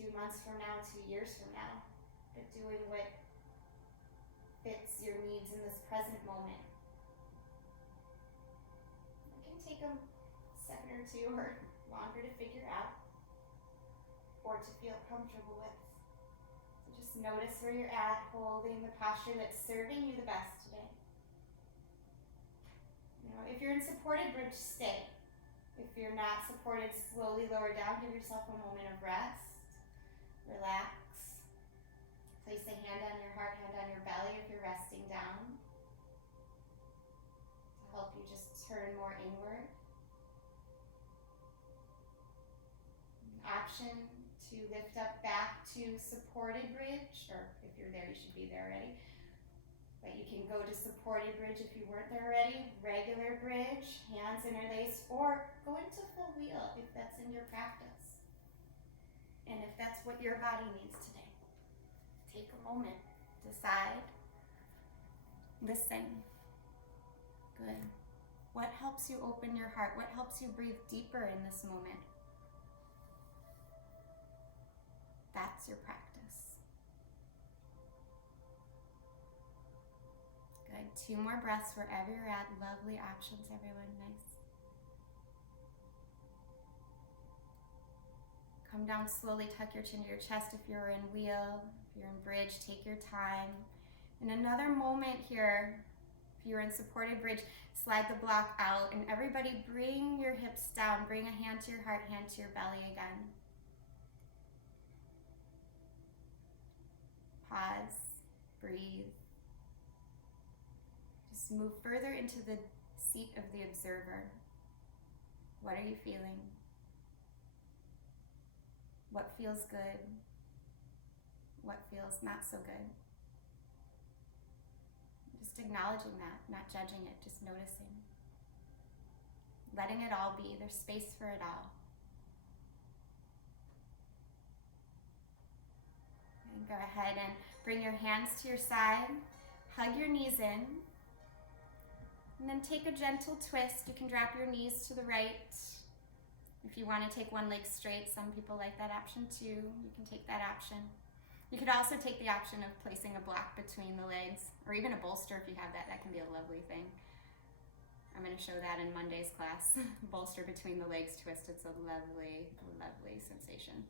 2 months from now, 2 years from now, but doing what fits your needs in this present moment. It can take a second or two or longer to figure out or to feel comfortable with. So just notice where you're at, holding the posture that's serving you the best today. You know, if you're in supported bridge, stay. If you're not supported, slowly lower down, give yourself a moment of rest. Relax. Place a hand on your heart, hand on your belly if you're resting down, to help you just turn more inward. An option to lift up back to supported bridge, or if you're there, you should be there already. But you can go to supported bridge if you weren't there already. Regular bridge, hands interlaced, or go into full wheel if that's in your practice. And if that's what your body needs today. Take a moment, decide, listen. Good. What helps you open your heart? What helps you breathe deeper in this moment? That's your practice. Good. 2 more breaths wherever you're at. Lovely options, everyone. Nice. Come down slowly, tuck your chin to your chest if you're in wheel. If you're in bridge, take your time. In another moment here, if you're in supported bridge, slide the block out, and everybody bring your hips down. Bring a hand to your heart, hand to your belly again. Pause, breathe. Just move further into the seat of the observer. What are you feeling? What feels good? What feels not so good? Just acknowledging that, not judging it, just noticing. Letting it all be. There's space for it all. And go ahead and bring your hands to your side. Hug your knees in. And then take a gentle twist. You can drop your knees to the right. If you want to take one leg straight, some people like that option too. You can take that option. You could also take the option of placing a block between the legs, or even a bolster if you have that. That can be a lovely thing. I'm going to show that in Monday's class. Bolster between the legs twist. It's a lovely, lovely sensation.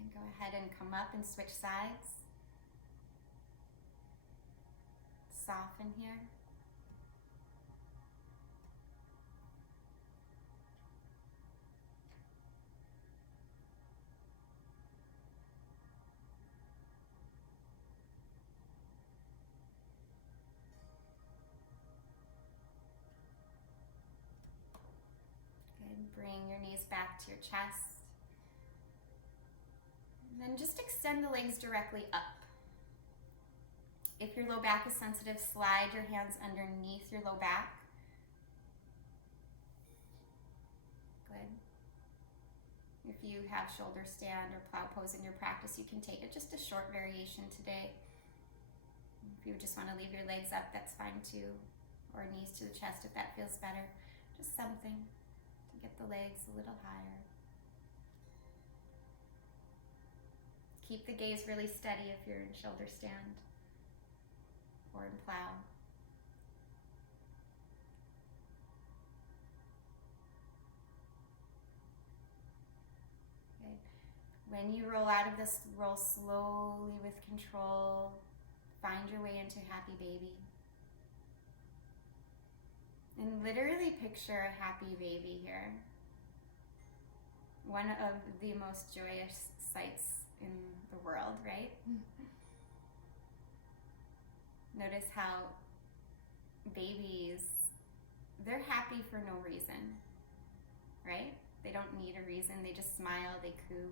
And go ahead and come up and switch sides. Soften here. Bring your knees back to your chest. And then just extend the legs directly up. If your low back is sensitive, slide your hands underneath your low back. Good. If you have shoulder stand or plow pose in your practice, you can take it just a short variation today. If you just want to leave your legs up, that's fine too. Or knees to the chest if that feels better. Just something to get the legs a little higher. Keep the gaze really steady if you're in shoulder stand or in plow. Okay. When you roll out of this, roll slowly with control. Find your way into happy baby. And literally picture a happy baby here. One of the most joyous sights in the world, right? Notice how babies, they're happy for no reason, right? They don't need a reason. They just smile, they coo.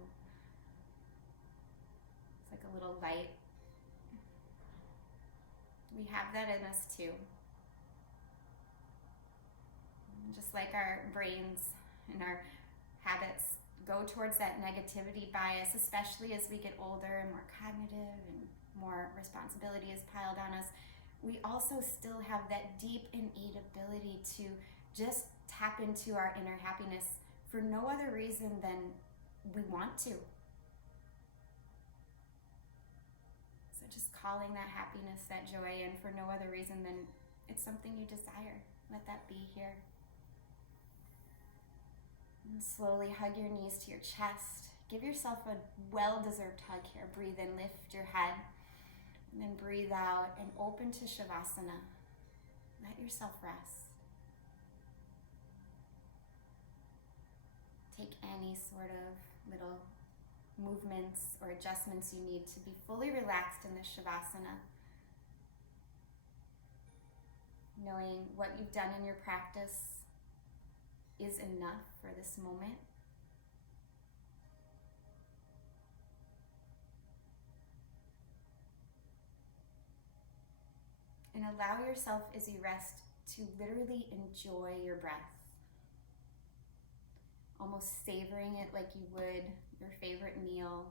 It's like a little light. We have that in us too. Just like our brains and our habits go towards that negativity bias, especially as we get older and more cognitive and more responsibility is piled on us, we also still have that deep innate ability to just tap into our inner happiness for no other reason than we want to. So just calling that happiness, that joy in for no other reason than it's something you desire. Let that be here. And slowly hug your knees to your chest. Give yourself a well-deserved hug here. Breathe in, lift your head. And then breathe out and open to Shavasana. Let yourself rest. Take any sort of little movements or adjustments you need to be fully relaxed in this Shavasana. Knowing what you've done in your practice is enough for this moment. And allow yourself as you rest to literally enjoy your breath. Almost savoring it like you would your favorite meal.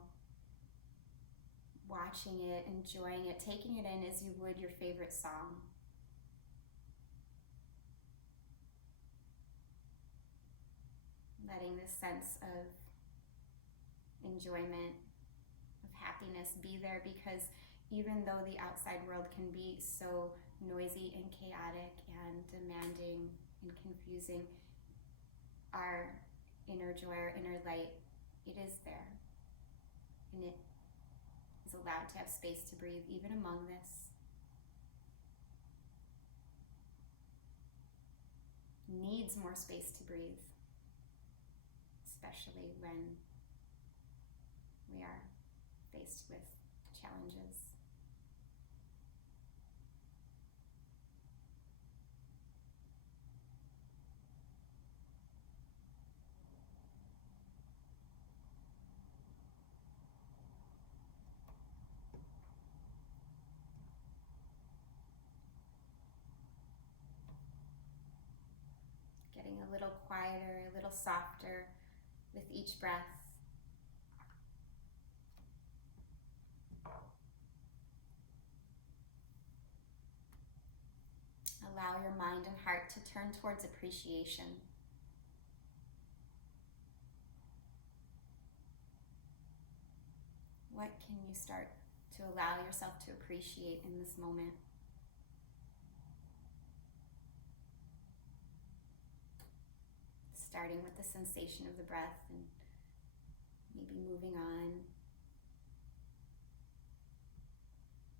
Watching it, enjoying it, taking it in as you would your favorite song. Letting this sense of enjoyment, of happiness be there, because even though the outside world can be so noisy and chaotic and demanding and confusing, our inner joy, our inner light, it is there. And it is allowed to have space to breathe even among this. Needs more space to breathe, especially when we are faced with challenges. Getting a little quieter, a little softer with each breath. Allow your mind and heart to turn towards appreciation. What can you start to allow yourself to appreciate in this moment? Starting with the sensation of the breath and maybe moving on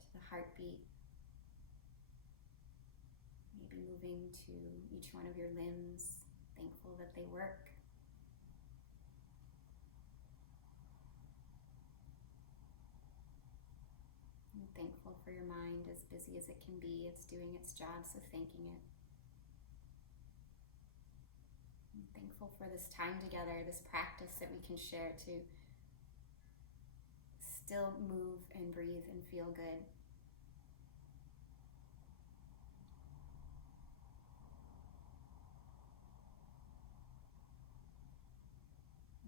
to the heartbeat. Maybe moving to each one of your limbs, thankful that they work. And thankful for your mind, as busy as it can be, it's doing its job, so thanking it. And thankful for this time together, this practice that we can share to still move and breathe and feel good.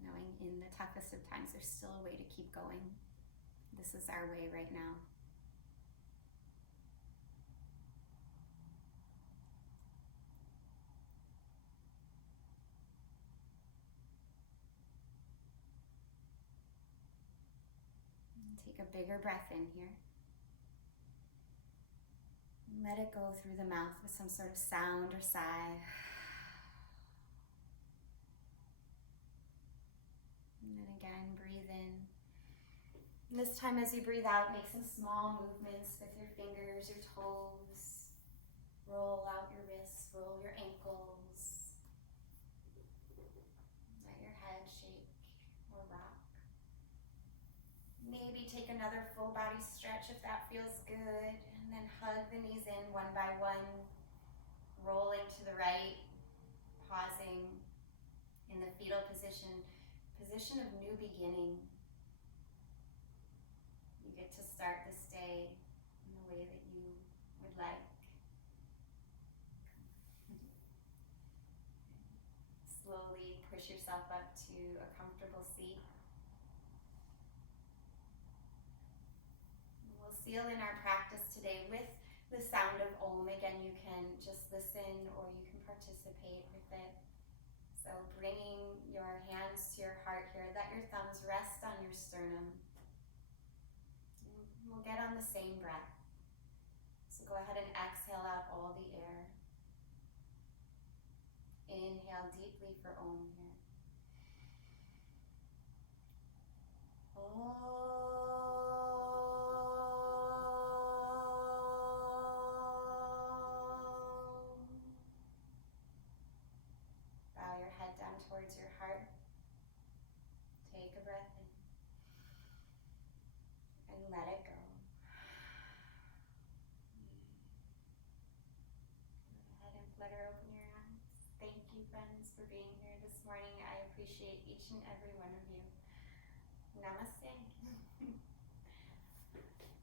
Knowing in the toughest of times, there's still a way to keep going. This is our way right now. Take a bigger breath in here. Let it go through the mouth with some sort of sound or sigh. And then again, breathe in. And this time as you breathe out, make some small movements with your fingers, your toes. Roll out your wrists, roll your ankles. Let your head shake or rock. Maybe take another full body stretch if that feels good, and then hug the knees in one by one, rolling to the right, pausing in the fetal position of new beginning. You get to start this day in the way that you would like. Slowly push yourself up to a comfortable seat. We'll seal in our practice today with the sound of Om. Again, you can just listen or you can participate with it. So bringing your hands to your heart here, let your thumbs rest on your sternum. We'll get on the same breath. So go ahead and exhale out all the air. Inhale deeply for Om here. Om. Bow your head down towards your heart. Take a breath in. And let it go. Go ahead and flutter open your eyes. Thank you, friends, for being here this morning. I appreciate each and every one of you. Namaste.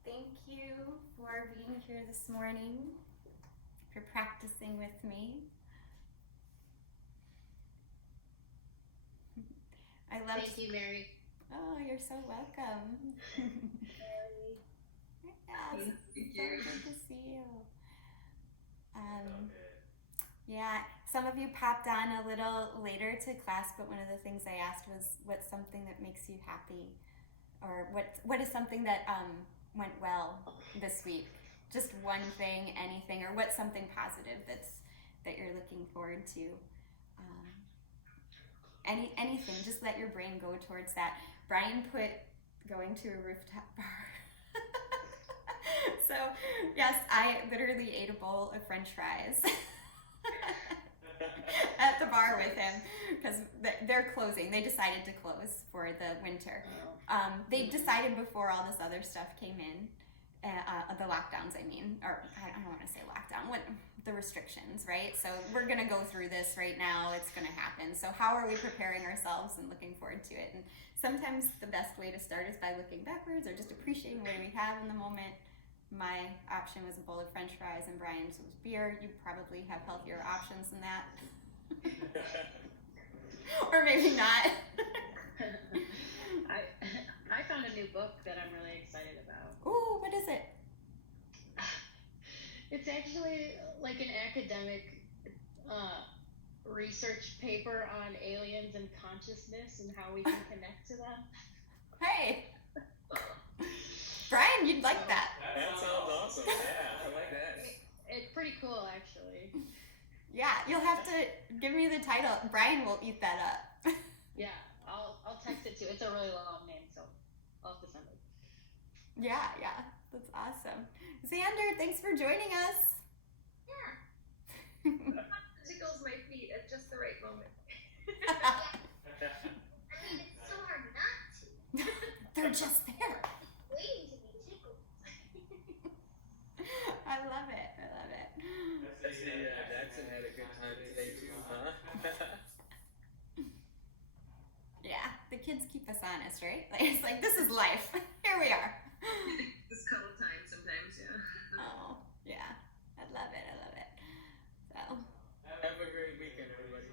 Thank you for being here this morning, for practicing with me. I love. Thank you, Mary. Oh, you're so welcome. Mary. Yes, it's so good to see you. Yeah, some of you popped on a little later to class, but one of the things I asked was, what's something that makes you happy? Or what is something that went well this week? Just one thing, anything, or what's something positive that you're looking forward to? Anything, just let your brain go towards that. Brian put going to a rooftop bar. So, yes, I literally ate a bowl of French fries at the bar with him because they're closing. They decided to close for the winter. They decided before all this other stuff came in, the lockdowns, I mean, or I don't want to say lockdown, the restrictions, right? So we're going to go through this right now. It's going to happen. So how are we preparing ourselves and looking forward to it? And sometimes the best way to start is by looking backwards or just appreciating what we have in the moment. My option was a bowl of French fries and Brian's was beer. You probably have healthier options than that. Or maybe not. I found a new book that I'm really excited about. Ooh, what is it? It's actually like an academic research paper on aliens and consciousness and how we can connect to them. Hey! Brian, you'd like that. That sounds awesome. Yeah, I like that. It's pretty cool, actually. Yeah, you'll have to give me the title. Brian will eat that up. Yeah, I'll text it to you. It's a really long name, so I'll have to send it. Yeah, that's awesome. Xander, thanks for joining us. Yeah. Tickles my feet at just the right moment. I mean, it's so hard not to. They're just there. Waiting to be tickled. I love it. I see Jackson had a good time today too, huh? the kids keep us honest, right? Like, it's like, this is life. Here we are. This cuddle time sometimes, yeah. Oh, yeah. I love it. I love it. So, Have a great weekend, everybody.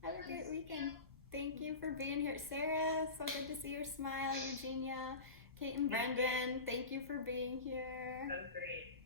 have a great weekend. Thank you for being here. Sarah, so good to see your smile. Eugenia, Kate and Brendan, thank you for being here. That was great.